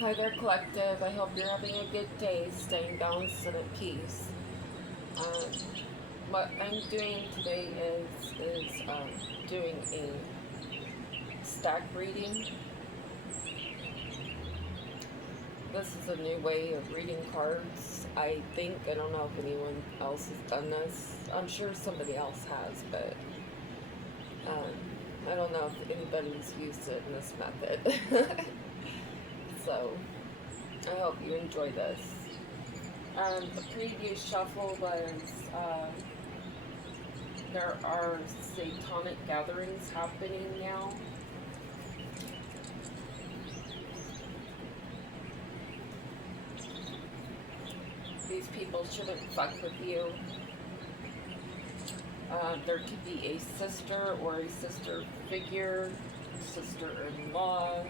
Hi there, collective. I hope you're having a good day, staying balanced and at peace. Um, what I'm doing today is doing a stack reading. This is a new way of reading cards. I think, I don't know if anyone else has done this. I'm sure somebody else has, but I don't know if anybody's used it in this method. So, I hope you enjoy this. The previous shuffle was there are satanic gatherings happening now. These people shouldn't fuck with you. There could be a sister or a sister figure, sister-in-law,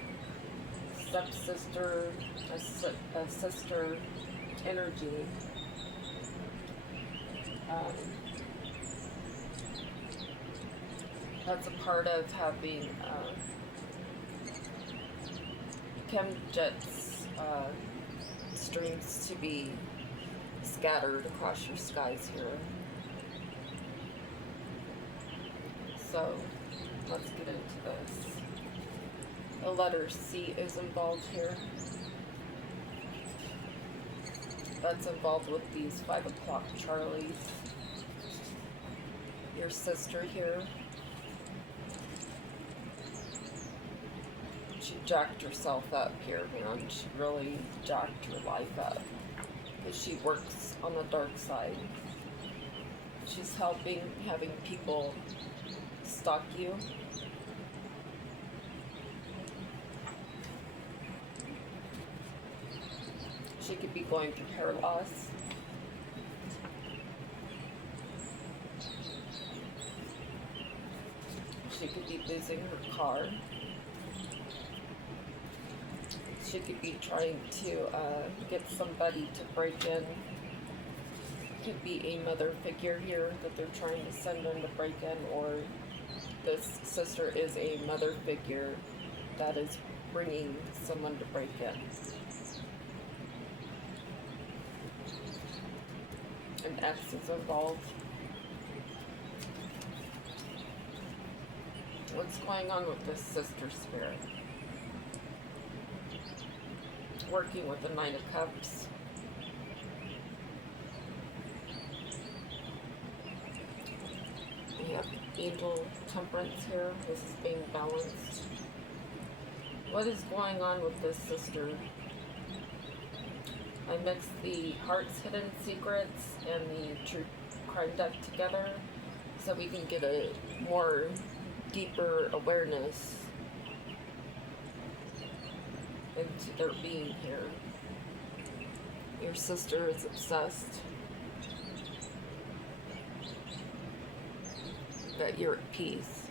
stepsister, a sister energy. That's a part of having chemjets streams to be scattered across your skies here. So let's get into this. The letter C is involved here. That's involved with these 5 o'clock Charlies. Your sister here. She jacked herself up here, man. She really jacked her life up. Because she works on the dark side. She's having people stalk you. She could be going through hair loss. She could be losing her car. She could be trying to get somebody to break in. Could be a mother figure here that they're trying to send in to break in, or this sister is a mother figure that is bringing someone to break in. An ex is involved. What's going on with this sister spirit? Working with the 9 of Cups. We have Angel Temperance here. This is being balanced. What is going on with this sister? I mixed the Heart's Hidden Secrets and the True Crime deck together so we can get a more deeper awareness into their being here. Your sister is obsessed that you're at peace.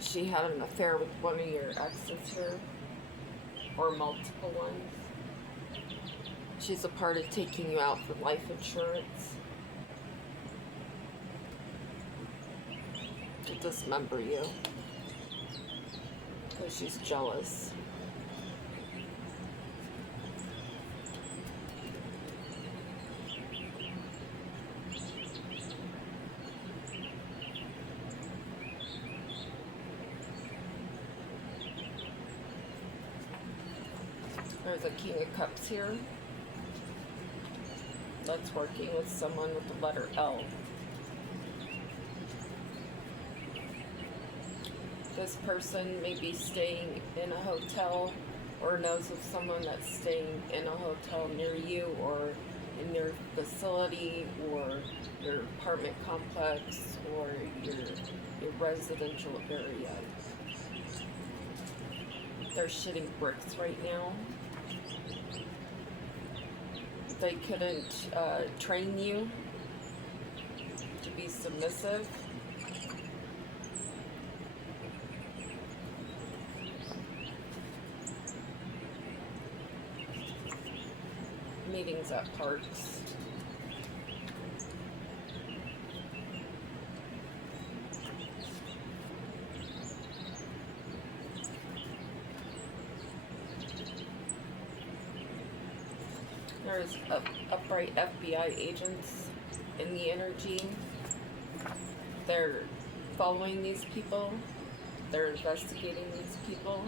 She had an affair with one of your exes here, or multiple ones. She's a part of taking you out for life insurance to dismember you because she's jealous. There's a King of Cups here that's working with someone with the letter L. This person may be staying in a hotel or knows of someone that's staying in a hotel near you or in your facility or your apartment complex or your residential area. They're shitting bricks right now. They couldn't train you to be submissive. Meetings at parks. There's upright FBI agents in the energy. They're following these people. They're investigating these people.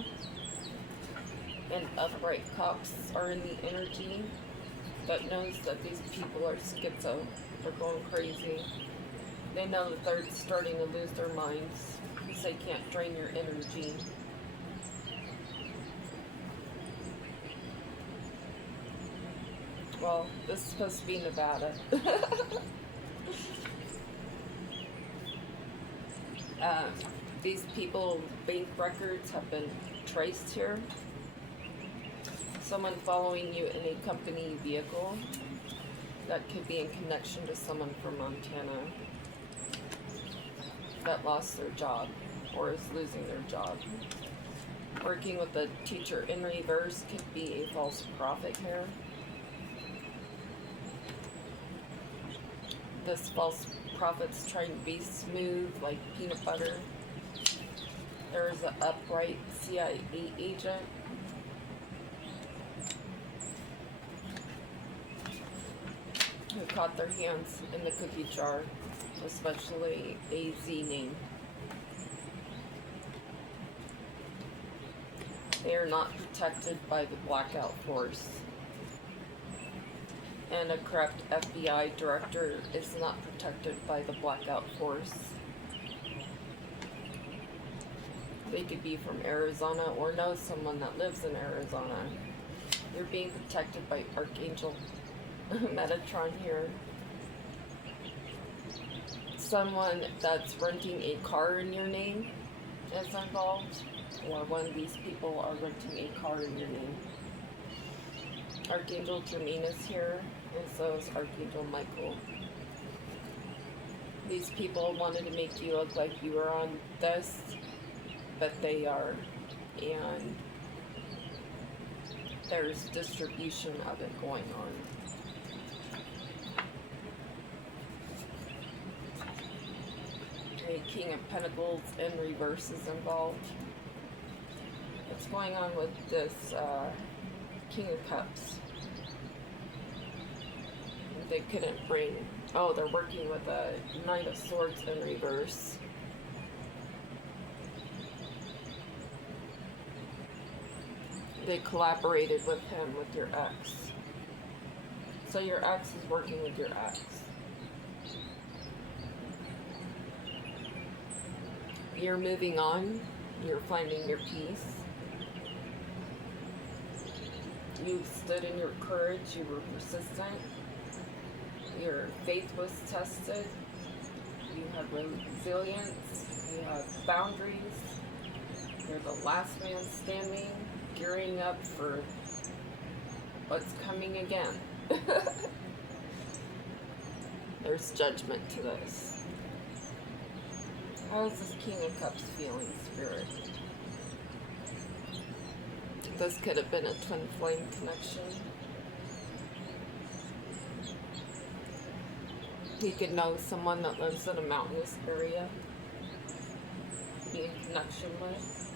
And upright cops are in the energy that knows that these people are schizo. They're going crazy. They know that they're starting to lose their minds because they can't drain your energy. Well, this is supposed to be Nevada. These people's bank records have been traced here. Someone following you in a company vehicle. That could be in connection to someone from Montana that lost their job or is losing their job. Working with a teacher in reverse could be a false prophet here. This false prophet's trying to be smooth like peanut butter. There's an upright CIA agent. Who caught their hands in the cookie jar, especially a Z name. They are not protected by the blackout force. And a corrupt FBI director is not protected by the blackout force. They could be from Arizona or know someone that lives in Arizona. You're being protected by Archangel Metatron here. Someone that's renting a car in your name is involved, or one of these people are renting a car in your name. Archangel Jermaine is here, and so is Archangel Michael. These people wanted to make you look like you were on this, but they are, and there's distribution of it going on. A King of Pentacles in reverse is involved. What's going on with this King of Cups? They couldn't bring... Oh, they're working with a Knight of Swords in reverse. They collaborated with him, with your ex. So your ex is working with your ex. You're moving on. You're finding your peace. You stood in your courage. You were persistent. Your faith was tested. You have resilience. You have boundaries. You're the last man standing, gearing up for what's coming again. There's judgment to this. How is this King of Cups feeling, Spirit? This could have been a twin flame connection. He could know someone that lives in a mountainous area. Be in connection with.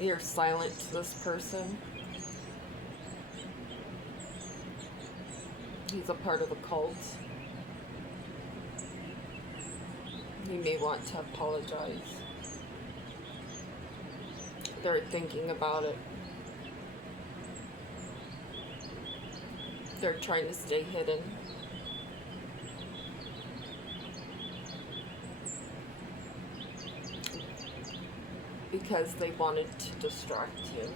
You're silent to this person. He's a part of a cult. You may want to apologize. They're thinking about it. They're trying to stay hidden. Because they wanted to distract you.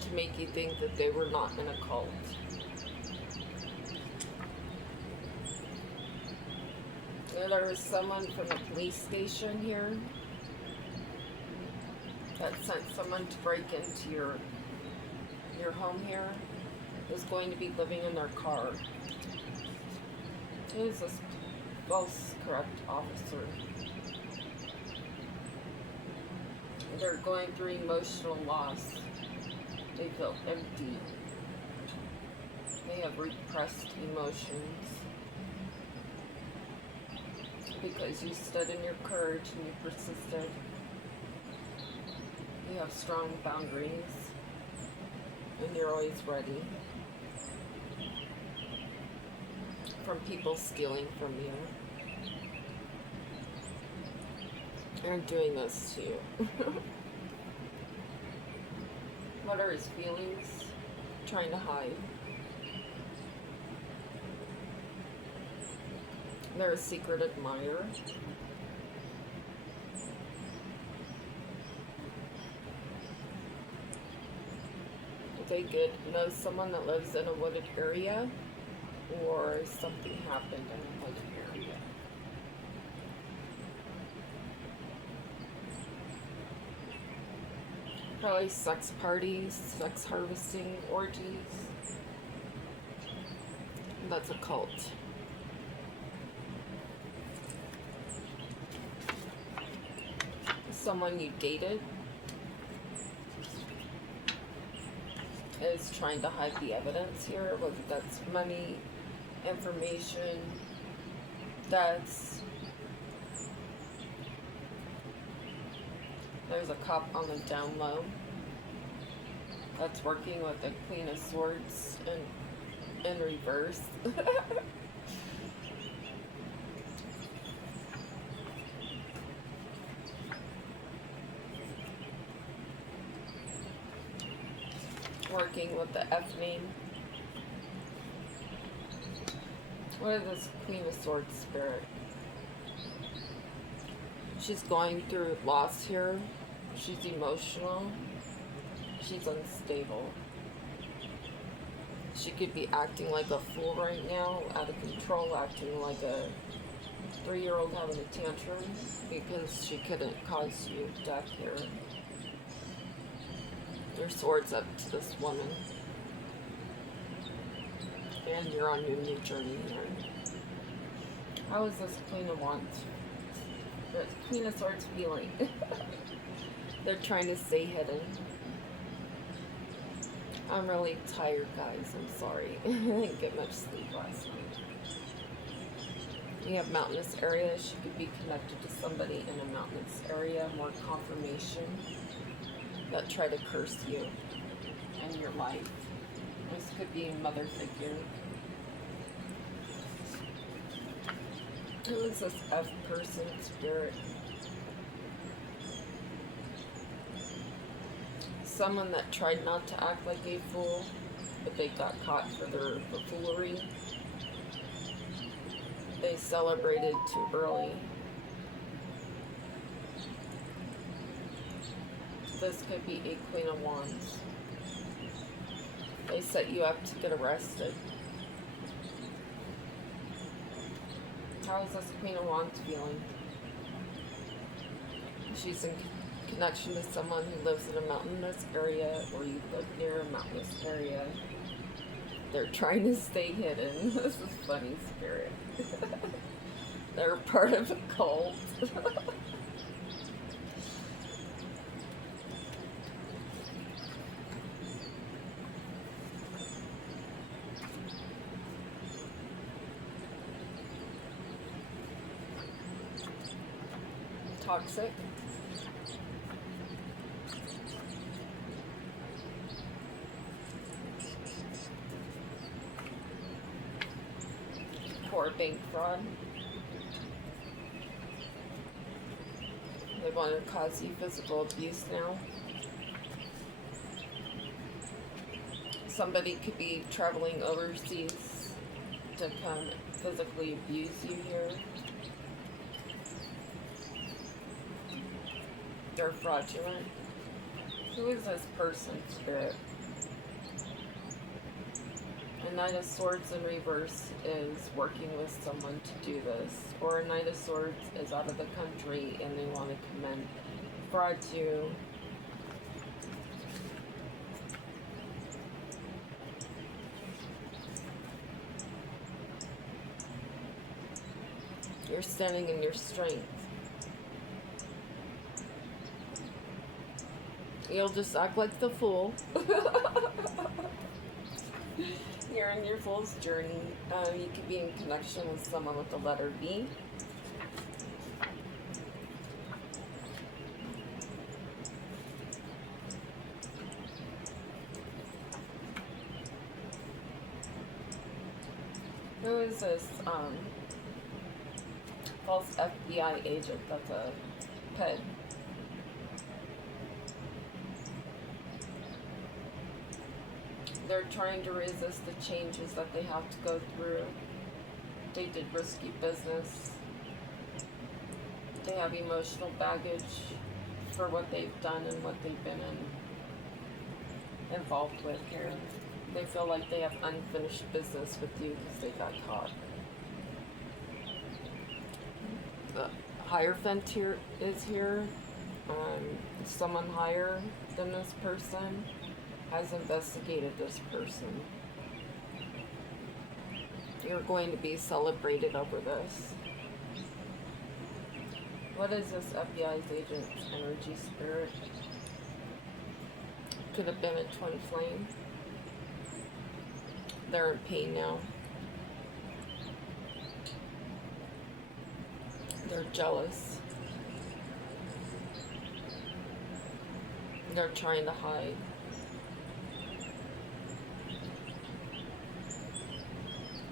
To make you think that they were not in a cult. There was someone from the police station here that sent someone to break into your home here. Was going to be living in their car. It was this false corrupt officer. They're going through emotional loss. They feel empty. They have repressed emotions. Because you stood in your courage and you persisted. You have strong boundaries, and you're always ready from people stealing from you. They're doing this to you. What are his feelings? Trying to hide. They're a secret admirer. They could know someone that lives in a wooded area, or something happened in a wooded area. Probably sex parties, sex harvesting, orgies. That's a cult. Someone you dated is trying to hide the evidence here, whether that's money, information, there's a cop on the down low that's working with the Queen of Swords in reverse. Working with the F name. What is this Queen of Swords spirit? She's going through loss here. She's emotional. She's unstable. She could be acting like a fool right now, out of control, acting like a 3-year-old having a tantrum because she couldn't cause you death here. There's swords up to this woman. And you're on your new journey here. How is this Queen of Wands? The Queen of Swords feeling? They're trying to stay hidden. I'm really tired, guys. I'm sorry. I didn't get much sleep last night. You have mountainous areas. She could be connected to somebody in a mountainous area. More confirmation that try to curse you in your life. This could be a mother figure. Who is this F person spirit? Someone that tried not to act like a fool, but they got caught for their buffoonery. They celebrated too early. This could be a Queen of Wands. They set you up to get arrested. How is this Queen of Wands feeling? She's in connection to someone who lives in a mountainous area, or you live near a mountainous area. They're trying to stay hidden. This is funny, spirit. They're part of a cult. Toxic. For bank fraud. They want to cause you physical abuse now. Somebody could be traveling overseas to come physically abuse you here. They're fraudulent. Who is this person, spirit? A Knight of Swords in reverse is working with someone to do this. Or a Knight of Swords is out of the country and they want to come in, fraud you. You're standing in your strength. You'll just act like the fool. You're in your fool's journey. You could be in connection with someone with the letter B. Who is this false FBI agent that's a ped? They're trying to resist the changes that they have to go through. They did risky business. They have emotional baggage for what they've done and what they've been involved with here. They feel like they have unfinished business with you because they got caught. The Hierophant here is here. Someone higher than this person has investigated this person. You're going to be celebrated over this. What is this FBI's agent's energy spirit? Could have been a twin flame. They're in pain now. They're jealous. They're trying to hide.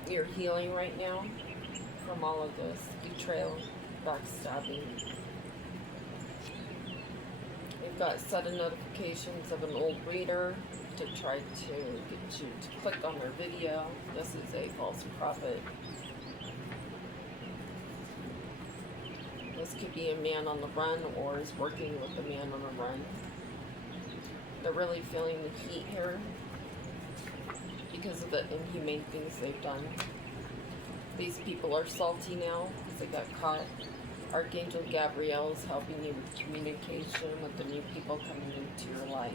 You're healing right now from all of this betrayal, backstabbing. You've got sudden notifications of an old reader to try to get you to click on their video. This is a false prophet. This could be a man on the run or is working with a man on the run. They're really feeling the heat here because of the inhumane things they've done. These people are salty now because they got caught. Archangel Gabriel is helping you with communication with the new people coming into your life.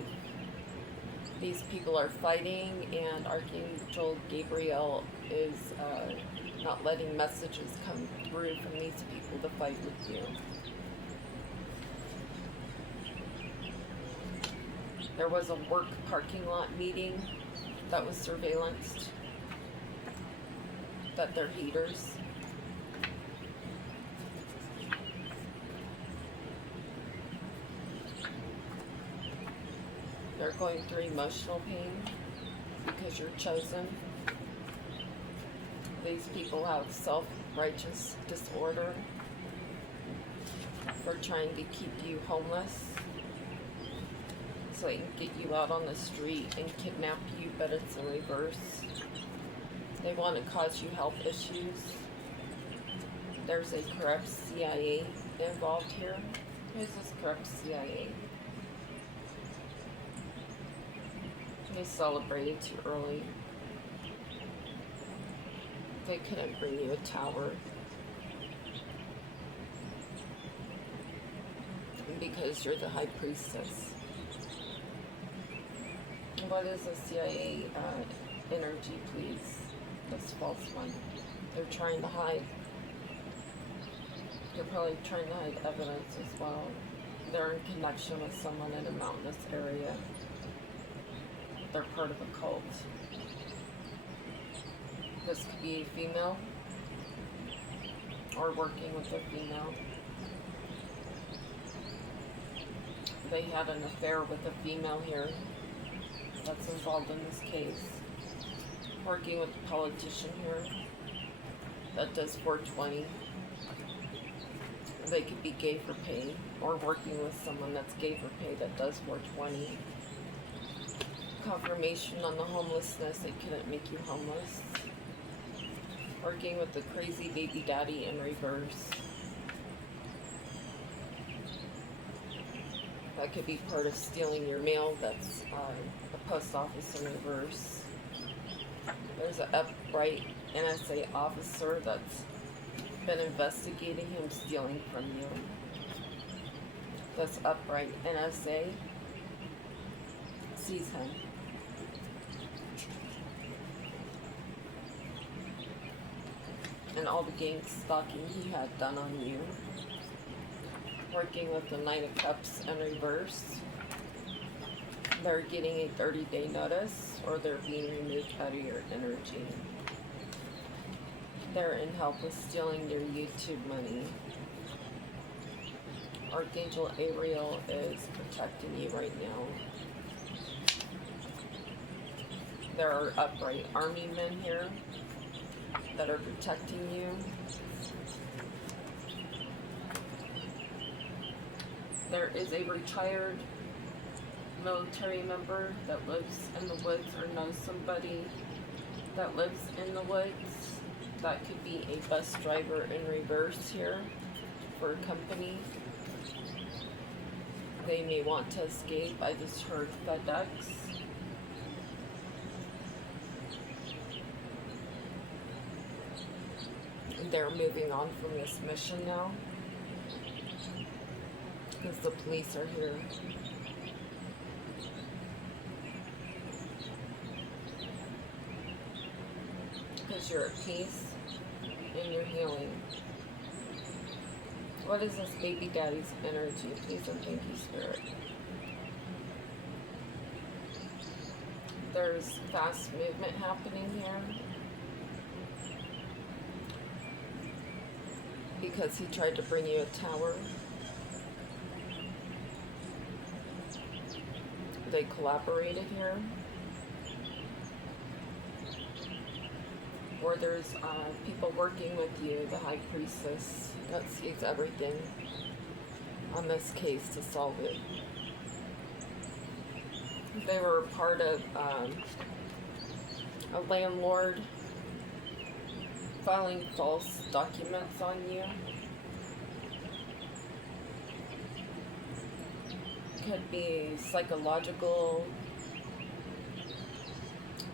These people are fighting, and Archangel Gabriel is not letting messages come through from these people to fight with you. There was a work parking lot meeting that was surveillanced, that they're haters. They're going through emotional pain because you're chosen. These people have self-righteous disorder for trying to keep you homeless so they can get you out on the street and kidnap you, but it's in reverse. They want to cause you health issues. There's a corrupt CIA involved here. Who's this corrupt CIA? They celebrated too early. They couldn't bring you a tower because you're the high priestess. What is the CIA energy, please? This false one. They're trying to hide. They're probably trying to hide evidence as well. They're in connection with someone in a mountainous area. They're part of a cult. This could be a female or working with a female. They had an affair with a female here that's involved in this case. Working with a politician here that does 420. They could be gay for pay, or working with someone that's gay for pay that does 420. Confirmation on the homelessness, they couldn't make you homeless. Working with the crazy baby daddy in reverse. That could be part of stealing your mail. That's the post office in reverse. There's an upright NSA officer that's been investigating him stealing from you. This upright NSA sees him. And all the gang stalking he had done on you. Working with the Knight of Cups in reverse. They're getting a 30-day notice, or they're being removed out of your energy. They're in help with stealing your YouTube money. Archangel Ariel is protecting you right now. There are upright army men here that are protecting you. There is a retired military member that lives in the woods or knows somebody that lives in the woods. That could be a bus driver in reverse here for a company. They may want to escape. I just heard FedEx. They're moving on from this mission now because the police are here. Because you're at peace and you're healing. What is this baby daddy's energy? Please and thank you, Spirit. There's fast movement happening here. Because he tried to bring you a tower. They collaborated here. Or there's people working with you, the High Priestess, that sees everything on this case to solve it. They were part of a landlord filing false documents on you. Could be psychological,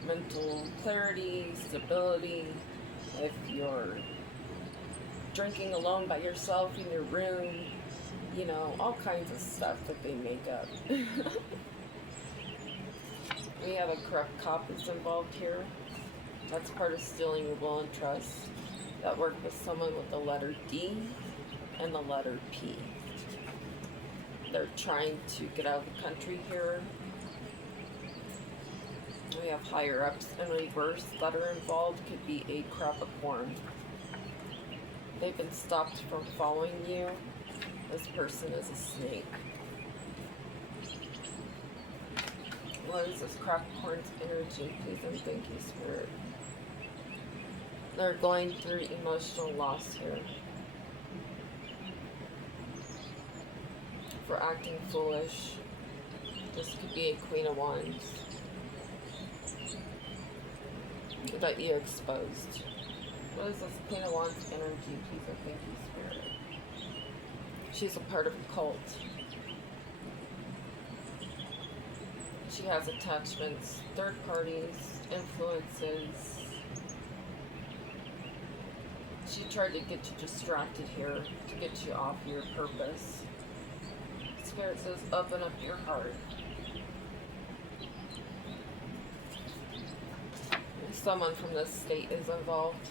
mental clarity, stability. If you're drinking alone by yourself in your room, you know, all kinds of stuff that they make up. We have a corrupt cop that's involved here. That's part of stealing your will and trust. That worked with someone with the letter D and the letter P. They're trying to get out of the country here. We have higher ups in reverse that are involved. Could be a Capricorn. They've been stopped from following you. This person is a snake. What is this Capricorn's energy? Please and thank you, Spirit. They're going through emotional loss here. For acting foolish. This could be a Queen of Wands that you exposed. What is this Queen of Wands energy? Please and thank you, Spirit. She's a part of a cult. She has attachments, third parties, influences. She tried to get you distracted here, to get you off your purpose. Spirit says, open up your heart. Someone from this state is involved.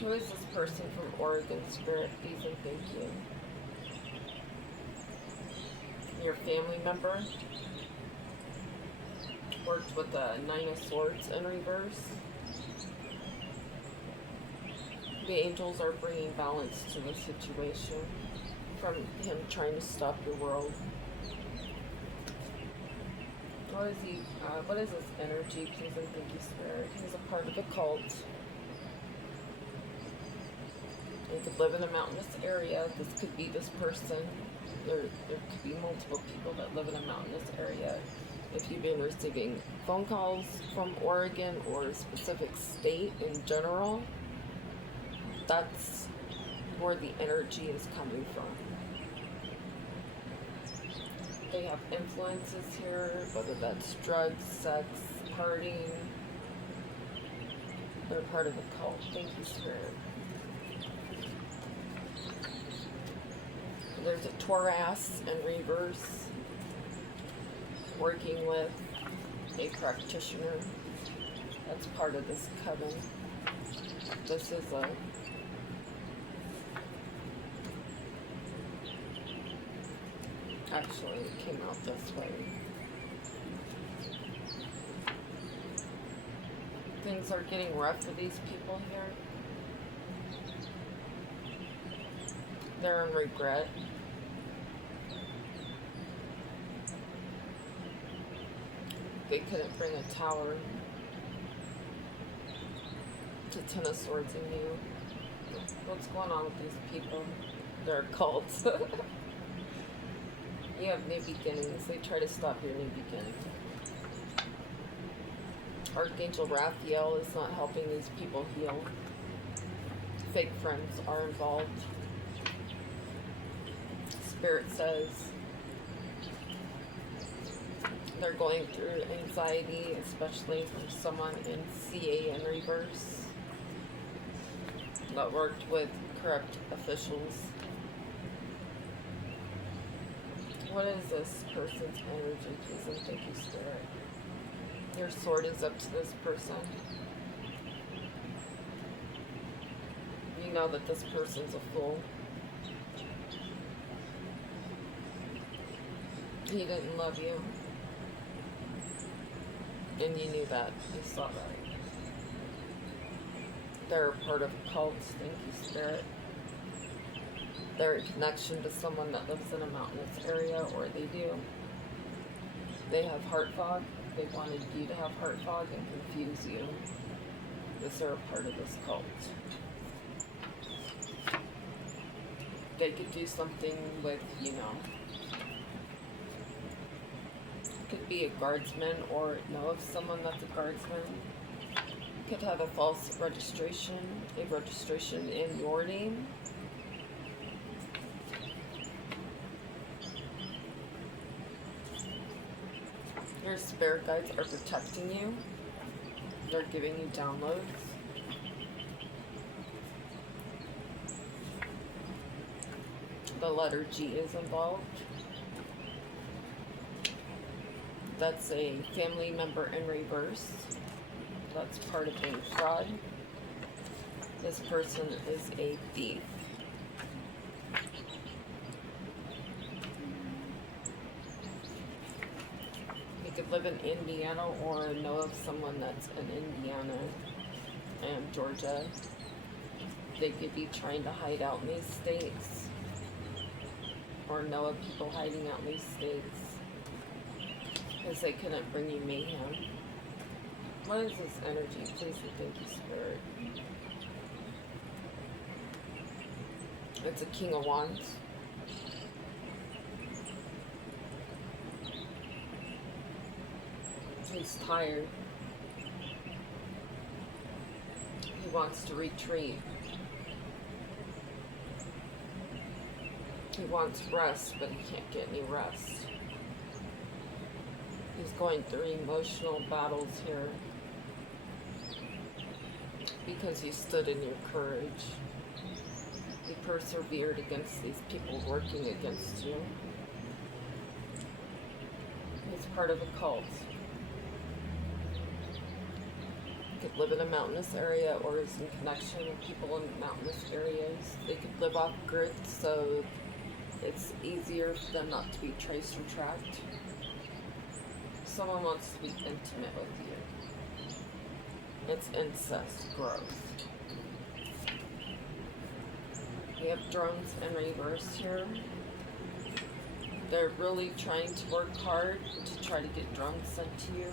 Who is this person from Oregon, Spirit? Please and thank you. Your family member worked with the Nine of Swords in reverse. The angels are bringing balance to the situation from him trying to stop your world. What is he? What is this energy? Please and thank you, Spirit. He's a part of a cult. He could live in a mountainous area. This could be this person. There could be multiple people that live in a mountainous area. If you've been receiving phone calls from Oregon or a specific state in general, that's where the energy is coming from. They have influences here, whether that's drugs, sex, partying. They're part of a cult. Thank you, Spirit. There's a Taurus in reverse, working with a practitioner. That's part of this coven. This is a actually it came out this way. Things are getting rough for these people here. They're in regret. They couldn't bring a tower The Ten of Swords in you. What's going on with these people? They're cults. You have new beginnings. They try to stop your new beginning. Archangel Raphael is not helping these people heal. Fake friends are involved. Spirit says they're going through anxiety, especially from someone in CA in reverse that worked with corrupt officials. What is this person's energy? Please and thank you, Spirit. Your sword is up to this person. You know that this person's a fool. He didn't love you. And you knew that. You saw that. They're a part of a cult. Thank you, Spirit. They're a connection to someone that lives in a mountainous area, or they do. They have heart fog. They wanted you to have heart fog and confuse you. Because they're a part of this cult. They could do something with, could be a guardsman or know of someone that's a guardsman. Could have a false registration, a registration in your name. Your spirit guides are protecting you. They're giving you downloads. The letter G is involved. That's a family member in reverse. That's part of being fraud. This person is a thief. You could live in Indiana or know of someone that's in Indiana and Georgia. They could be trying to hide out in these states, or know of people hiding out in these states because they couldn't bring you mayhem. What is this energy? Please and thank you, Spirit. It's a King of Wands. He's tired. He wants to retreat. He wants rest, but he can't get any rest. He's going through emotional battles here because you stood in your courage. You persevered against these people working against you. He's part of a cult. He could live in a mountainous area or is in connection with people in mountainous areas. They could live off grid, so it's easier for them not to be traced or tracked. Someone wants to be intimate with you. It's incest growth. We have drones in reverse here. They're really trying to work hard to try to get drones sent to you.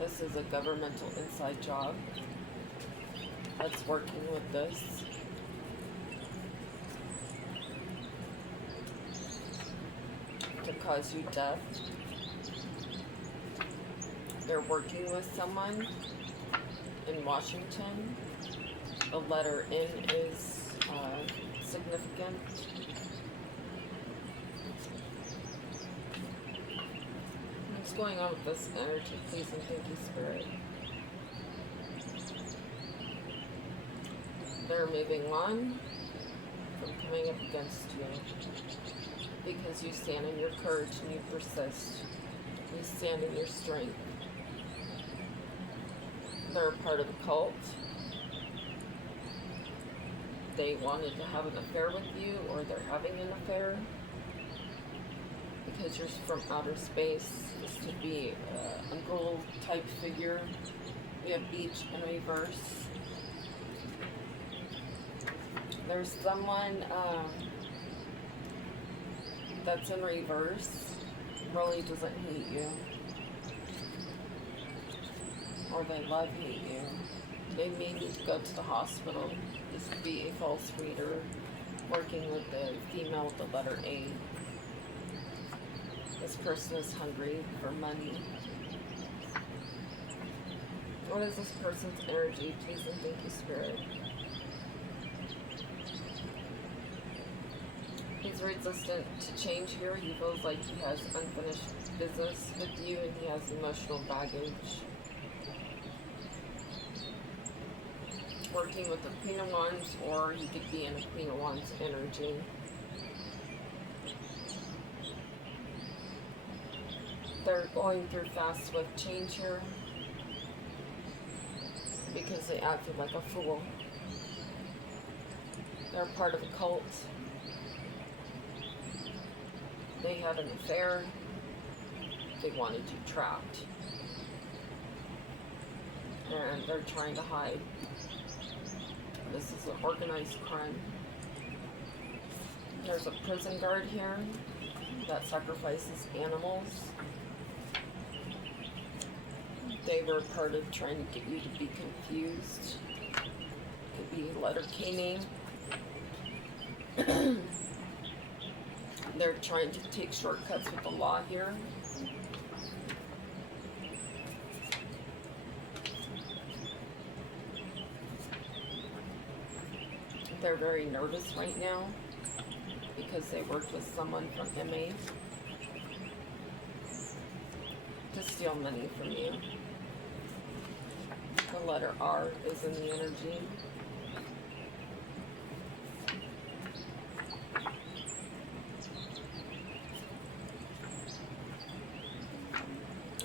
This is a governmental inside job that's working with this. To cause you death. They're working with someone in Washington. The letter N is significant. What's going on with this energy? Please and thank you, Spirit. They're moving on from coming up against you because you stand in your courage and you persist. You stand in your strength. They're a part of a cult. They wanted to have an affair with you, or they're having an affair because you're from outer space. This could be an uncle type figure. We have beach in reverse. There's someone that's in reverse, really doesn't hate you, or they love hate you. They may need to go to the hospital. This could be a false reader working with the female with the letter A. This person is hungry for money. What is this person's energy? Please and thank you, Spirit. He's resistant to change here. He feels like he has unfinished business with you and he has emotional baggage. Working with the Queen of Wands, or he could be in a Queen of Wands energy. They're going through fast, swift change here because they acted like a fool. They're part of a cult. They had an affair. They wanted you trapped. And they're trying to hide. This is an organized crime. There's a prison guard here that sacrifices animals. They were part of trying to get you to be confused. Could be letter K name. They're trying to take shortcuts with the law here. They're very nervous right now because they worked with someone from MA to steal money from you. The letter R is in the energy.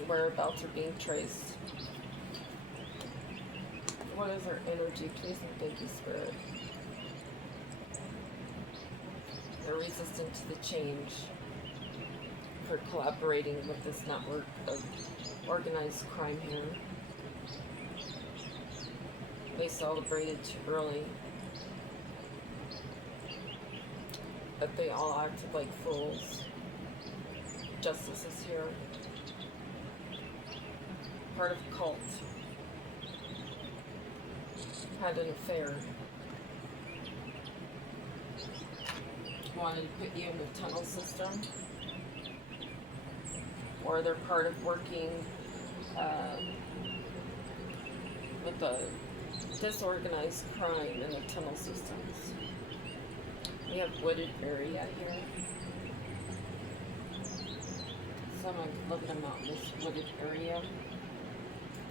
Whereabouts are being traced. What is our energy? Please and thank you, Spirit. They're resistant to the change for collaborating with this network of organized crime here. They celebrated too early, but they all acted like fools. Justice is here. Part of a cult. Had an affair. Wanted to put you in the tunnel system. Or they're part of working with the disorganized crime in the tunnel systems. We have wooded area here. Someone living out in this wooded area.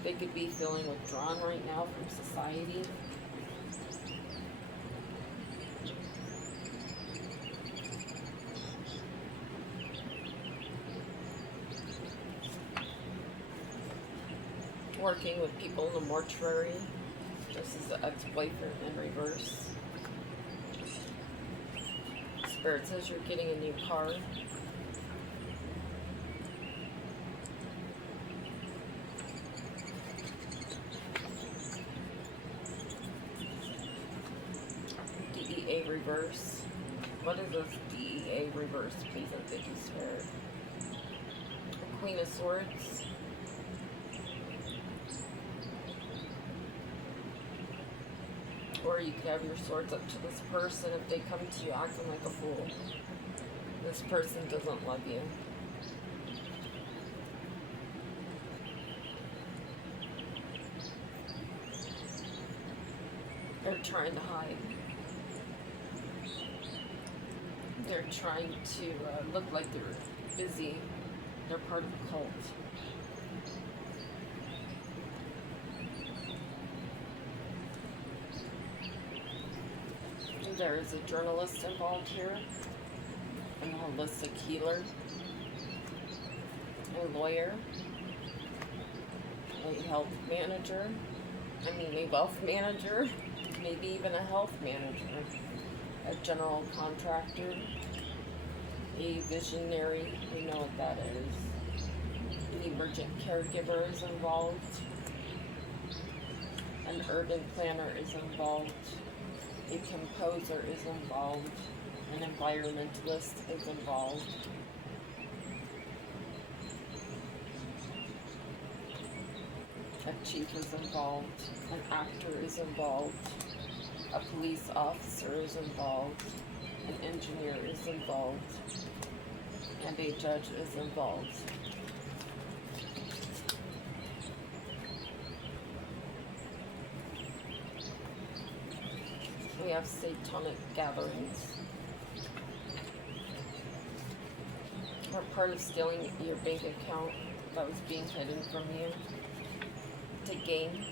They could be feeling withdrawn right now from society. Working with people in the mortuary. This is the ex-boyfriend in reverse. Spirit says you're getting a new car. DEA reverse. What is this DEA reverse? Please and thank you, Spirit. The Queen of Swords. Or you could have your swords up to this person if they come to you acting like a fool. This person doesn't love you. They're trying to hide. They're trying to look like they're busy. They're part of a cult. There is a journalist involved here, a holistic healer, a lawyer, a health manager, a wealth manager, maybe even a health manager, a general contractor, a visionary, you know what that is, an emergent caregiver is involved, an urban planner is involved, a composer is involved, an environmentalist is involved. A chief is involved, an actor is involved, a police officer is involved, an engineer is involved, and a judge is involved. We have satanic gatherings. Are part of stealing your bank account that was being hidden from you to gain.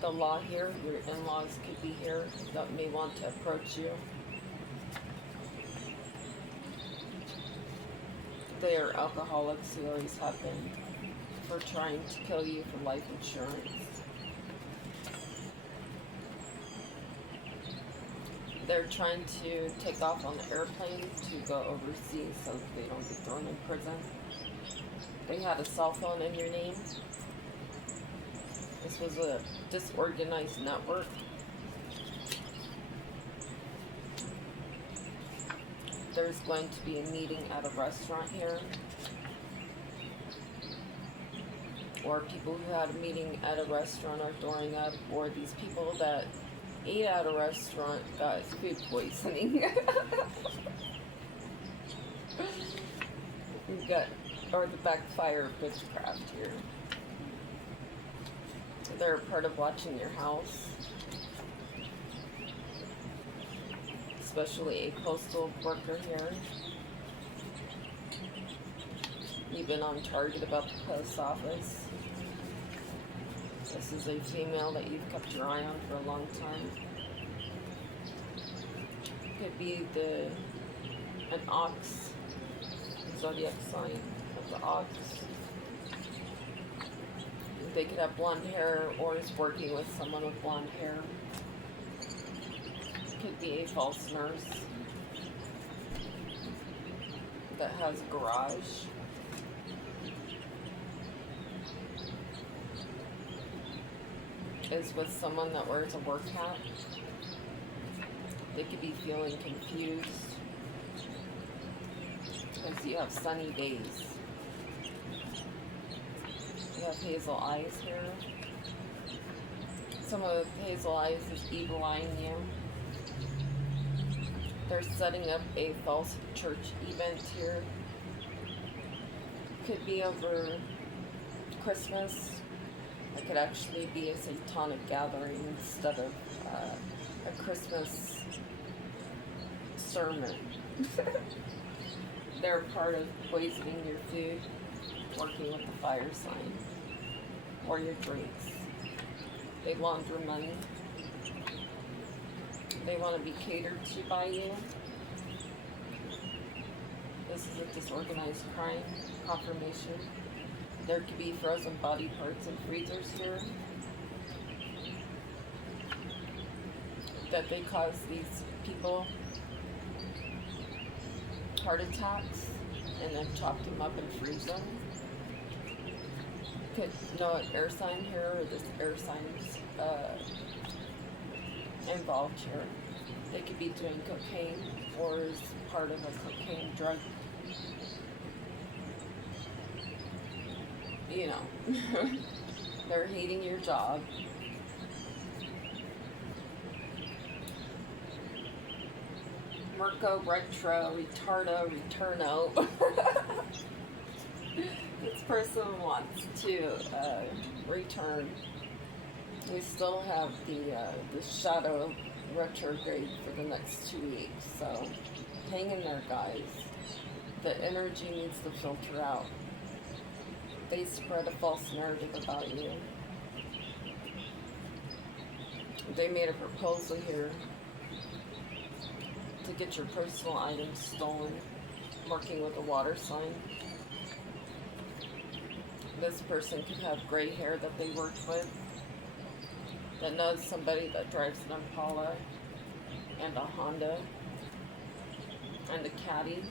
The law here, your in-laws could be here that may want to approach you. They are alcoholics who always have been, for trying to kill you for life insurance. They're trying to take off on the airplane to go overseas so that they don't get thrown in prison. They had a cell phone in your name. This was a disorganized network. There's going to be a meeting at a restaurant here. Or people who had a meeting at a restaurant are throwing up, or these people that ate at a restaurant got food poisoning. We've got, or the backfire of witchcraft here. They're part of watching your house. Especially a postal worker here. You've been on target about the post office. This is a female that you've kept your eye on for a long time. Could be an ox, zodiac sign of the ox. They could have blonde hair or is working with someone with blonde hair. Could be a false nurse that has a garage. Is with someone that wears a work hat. They could be feeling confused because you have sunny days. You have hazel eyes here. Some of the hazel eyes is evil eyeing you. They're setting up a false church event here. Could be over Christmas. It could actually be a satanic gathering instead of a Christmas sermon. They're part of poisoning your food, working with the fire sign, or your drinks. They launder money. They want to be catered to by you. This is a disorganized crime, confirmation. There could be frozen body parts in freezers here. That they cause these people heart attacks and then chop them up and freeze them. Could know an air sign here, or this air sign's involved here. They could be doing cocaine or is part of a cocaine drug. You know, they're hating your job. Merco, retro, retardo, returno. This person wants to return. We still have the shadow retrograde for the next 2 weeks, so hang in there, guys. The energy needs to filter out. They spread a false narrative about you. They made a proposal here to get your personal items stolen, working with a water sign. This person could have gray hair that they worked with, that knows somebody that drives an Impala and a Honda and a caddy.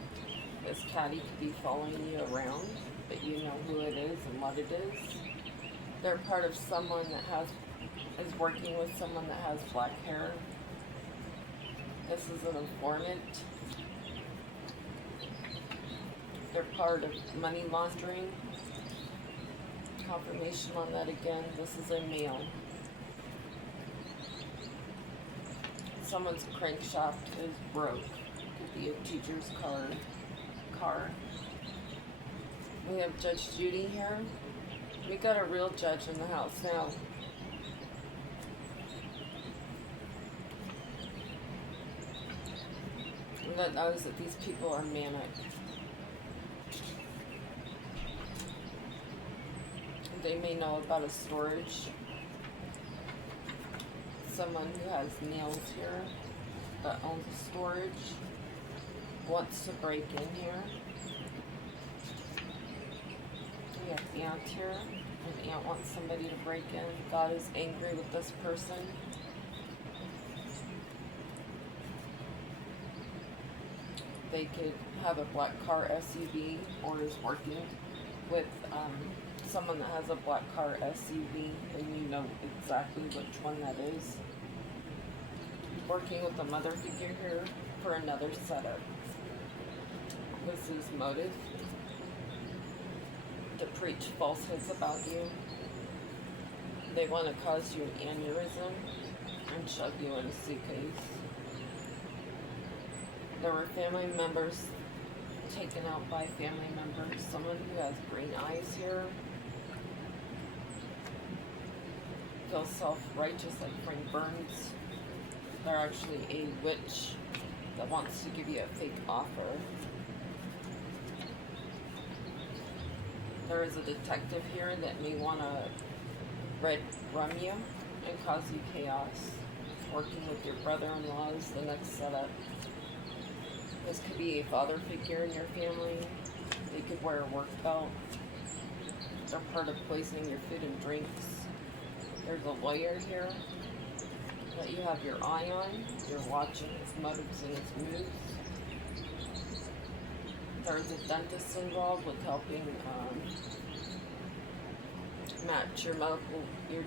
This caddy could be following you around, but you know who it is and what it is. They're part of someone that is working with someone that has black hair. This is an informant. They're part of money laundering. Confirmation on that again. This is a male. Someone's crankshaft is broke. Could be a teacher's car. We have Judge Judy here. We got a real judge in the house now. That knows that these people are manic. They may know about a storage. Someone who has nails here that owns a storage wants to break in here. We have Aunt here. An aunt wants somebody to break in. God is angry with this person. They could have a black car SUV or is working with someone that has a black car SUV, and you know exactly which one that is. Working with a mother figure here for another setup. This is motive. To preach falsehoods about you. They want to cause you an aneurysm and shove you in a suitcase. There were family members taken out by family members. Someone who has green eyes here. Feels self-righteous like Frank Burns. They're actually a witch that wants to give you a fake offer. There is a detective here that may want to red rum you and cause you chaos. Working with your brother-in-law is the next setup. This could be a father figure in your family. They could wear a work belt. They're part of poisoning your food and drinks. There's a lawyer here that you have your eye on. You're watching his motives and his moves. There's a dentist involved with helping match your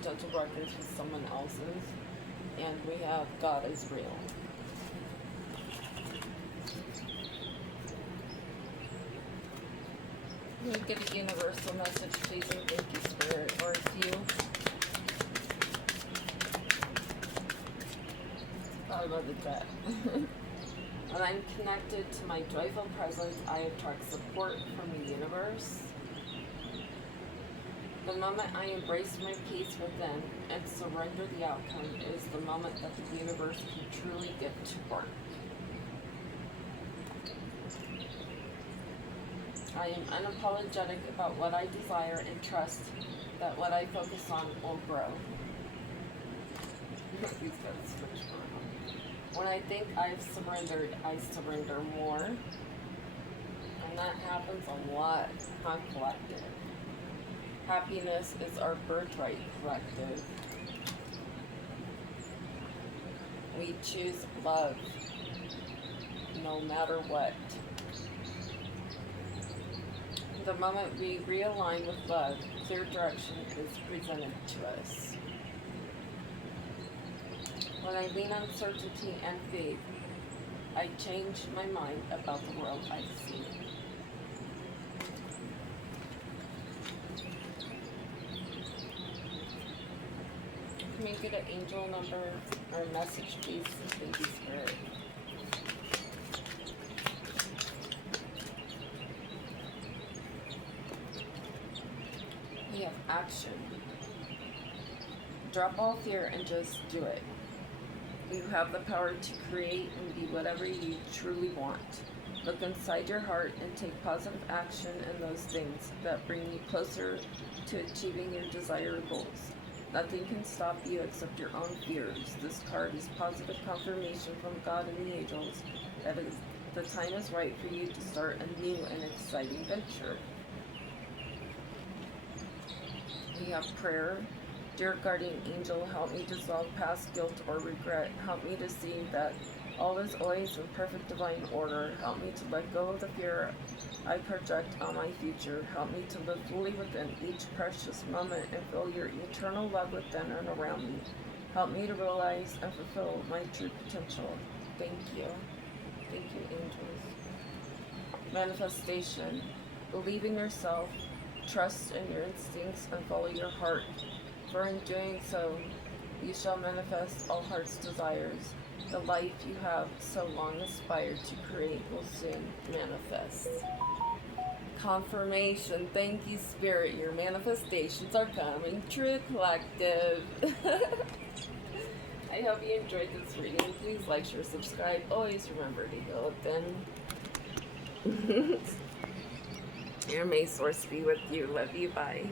dental records with someone else's. And we have God is real. Can we get a universal message, please, and thank you, Spirit, or a few? I love that. When I'm connected to my joyful presence, I attract support from the universe. The moment I embrace my peace within and surrender the outcome is the moment that the universe can truly get to work. I am unapologetic about what I desire and trust that what I focus on will grow. He's got a switch for him. When I think I've surrendered, I surrender more. And that happens a lot on collective. Happiness is our birthright, collective. We choose love, no matter what. The moment we realign with love, clear direction is presented to us. When I lean on certainty and faith, I change my mind about the world I see. Can we get an angel number or message, please? Thank you, Spirit. We have action. Drop all fear and just do it. You have the power to create and be whatever you truly want. Look inside your heart and take positive action in those things that bring you closer to achieving your desired goals. Nothing can stop you except your own fears. This card is positive confirmation from God and the angels that the time is right for you to start a new and exciting venture. We have prayer. Dear guardian angel, help me dissolve past guilt or regret. Help me to see that all is always in perfect divine order. Help me to let go of the fear I project on my future. Help me to live fully within each precious moment and feel your eternal love within and around me. Help me to realize and fulfill my true potential. Thank you. Thank you, angels. Manifestation. Believe in yourself. Trust in your instincts and follow your heart, for in doing so, you shall manifest all heart's desires. The life you have so long aspired to create will soon manifest. Confirmation. Thank you, Spirit. Your manifestations are coming true, collective. I hope you enjoyed this reading. Please like, share, subscribe. Always remember to heal within. Your may source be with you. Love you. Bye.